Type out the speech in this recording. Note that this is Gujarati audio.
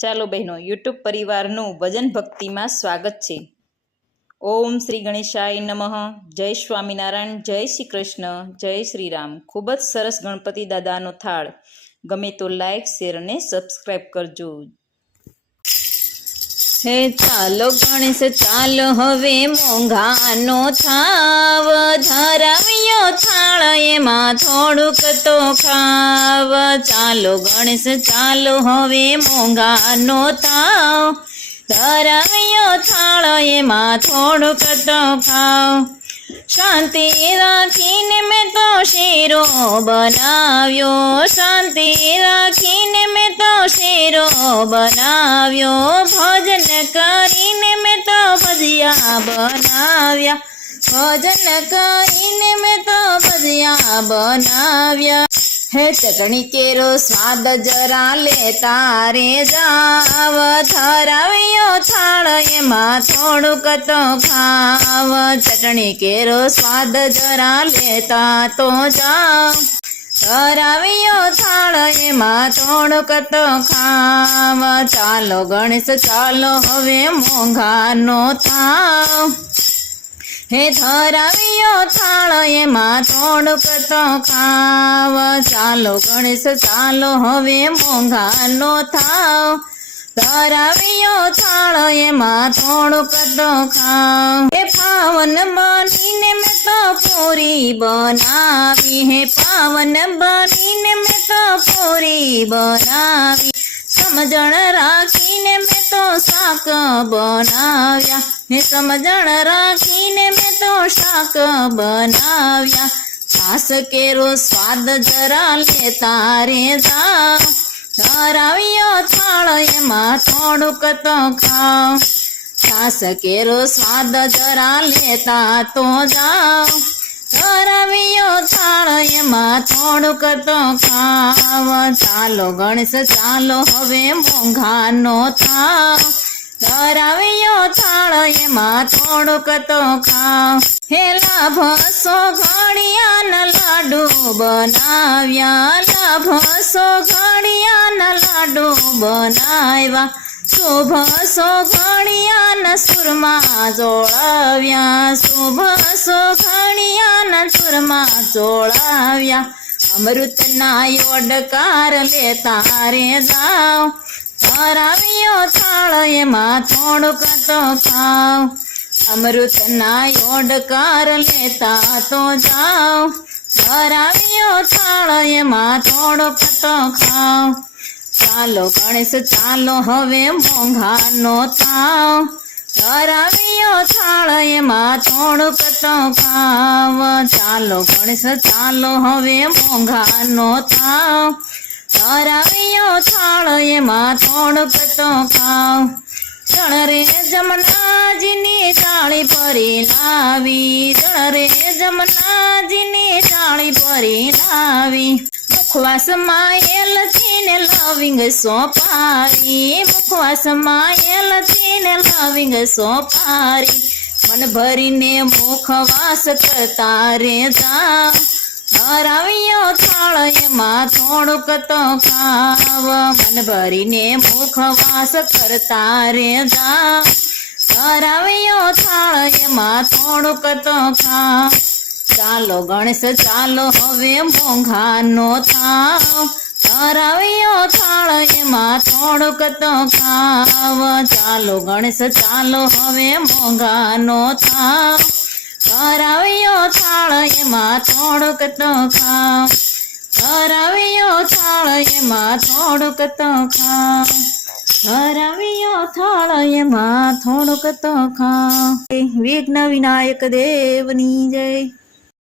ચાલો બહેનો, યુટ્યુબ પરિવારનું ભજન ભક્તિમાં સ્વાગત છે. ઓમ શ્રી ગણેશાય નમઃ. જય સ્વામિનારાયણ, જય શ્રી કૃષ્ણ, જય શ્રી રામ. ખૂબ જ સરસ ગણપતિ દાદાનો થાળ. ગમે તો લાઈક, શેર અને સબસ્ક્રાઈબ કરજો. હે ચાલો ગણેશ ચાલો હવે મોંઘાનો થાવ, ધરાવ્યો થાળ એમાં થોડુંક તો ખાવ. ચાલો ગણેશ ચાલો હવે મોંઘાનો થાવ, ધરાવ્યો થાળ એમાં થોડુંક તો ખાવ. શાંતિ રાખીને મેં તો શેરો બનાવ્યો, શાંતિ રાખીને મેં તો શેરો બનાવ્યો. ભજન કરીને મેં તો ભજીયા બનાવ્યા, ભજન કરીને મેં તો ભજીયા બનાવ્યા. હે ચટણી કેરો સ્વાદ જરા લેતા રે જાવ, ધરાવ્યો થાળ એમાં થોડુંક તો ખાવ. ચટણી કેરો સ્વાદ જરા લેતા તો જાવ, ધરાવ્યો થાળ એમાં થોડુંક તો ખાવ. ચાલો ગણેશ ચાલો હવે મોંઘાનો થાવ, હે ધરાવ્યો થાળ એમાં થોડુંક તો ખાવ. ચાલો ગણેશ ચાલો હવે મોંઘાનો થાવ, ધરાવ્યો થાળ એમાં થોડુંક તો ખાવ. હે પાવન બનીને મેં તો પૂરી બનાવી, હે પાવન બનીને મેં તો પૂરી બનાવી. સમજણ રાખીને મેં તો શાક બનાવ્યા, હે સમજણ રાખીને મેં તો શાક બનાવ્યા. છાસ કેરો સ્વાદ જરા લેતા રે જાવ, ધરાવ્યો થાળ એમાં થોડુંક તો ખાવ. છાસ કેરો સ્વાદ જરા લેતા તો જાવ, ધરાવ્યો થાળ એમાં થોડુંક તો ખાવ. ચાલો ગણેશ ચાલો હવે મોંઘાનો થાવ, ધરાવ્યો થાળ એમાં થોડુંક તો ખાવ. હે લાભસો ઘડિયાના લાડુ બનાવ્યા, લાભસો ઘડિયાના લાડુ બનાવ્યા. શુભસો ઘડિયાના સુરમાં જોડાવ્યા, શુભસો ઘડિયાના સુરમાં જોડાવ્યા. અમૃતના યોડકાર લેતા રે જાવ, ધરાવ્યો થાળ એમાં થોડુંક તો ખાવ. અમૃતના યોડકાર લેતા તો જાવ, ધરાવ્યો થાળ એમાં થોડુંક તો ખાવ. ચાલો ગણેશ ચાલો હવે મોંઘાનો થાવ, ધરાવ્યો થાળ એમાં થોડુંક તો ખાવ. ચાલો ગણેશ ચાલો હવે મોંઘાનો થાવ, ધરાવ્યો થાળ એમાં થોડુંક તો ખાવ. જળ રે જમનાજીની ટાળી પરી લાવી, જળ રે જમનાજીની ટાળી પરી લાવી. મુખવાસમાં એલચીને લવિંગ સોપારી, મુખવાસમાં એલચીને લવિંગ સોપારી. મન ભરીને મુખવાસ કરતા રે જાવ, ધરાવ્યો થાળ એમાં થોડુંક તો ખાવ. મન ભરીને મુખવાસ કરતા રે જાવ, ધરાવ્યો થાળ એમાં થોડુંક તો ખાવ. ચાલો ગણેશ ચાલો હવે મોંઘાનો થાવ, ધરાવ્યો થાળ એમાં થોડુંક તો ખાવ. ચાલો ગણેશ ચાલો હવે મોંઘાનો થાવ, ધરાવ્યો થાળ એમાં થોડુંક તો ખાવ. ધરાવ્યો થાળ એમાં થોડુંક તો ખાવ, ધરાવ્યો થાળ એમાં થોડુંક તો ખાવ. વિઘ્ન વિનાયક દેવની જય.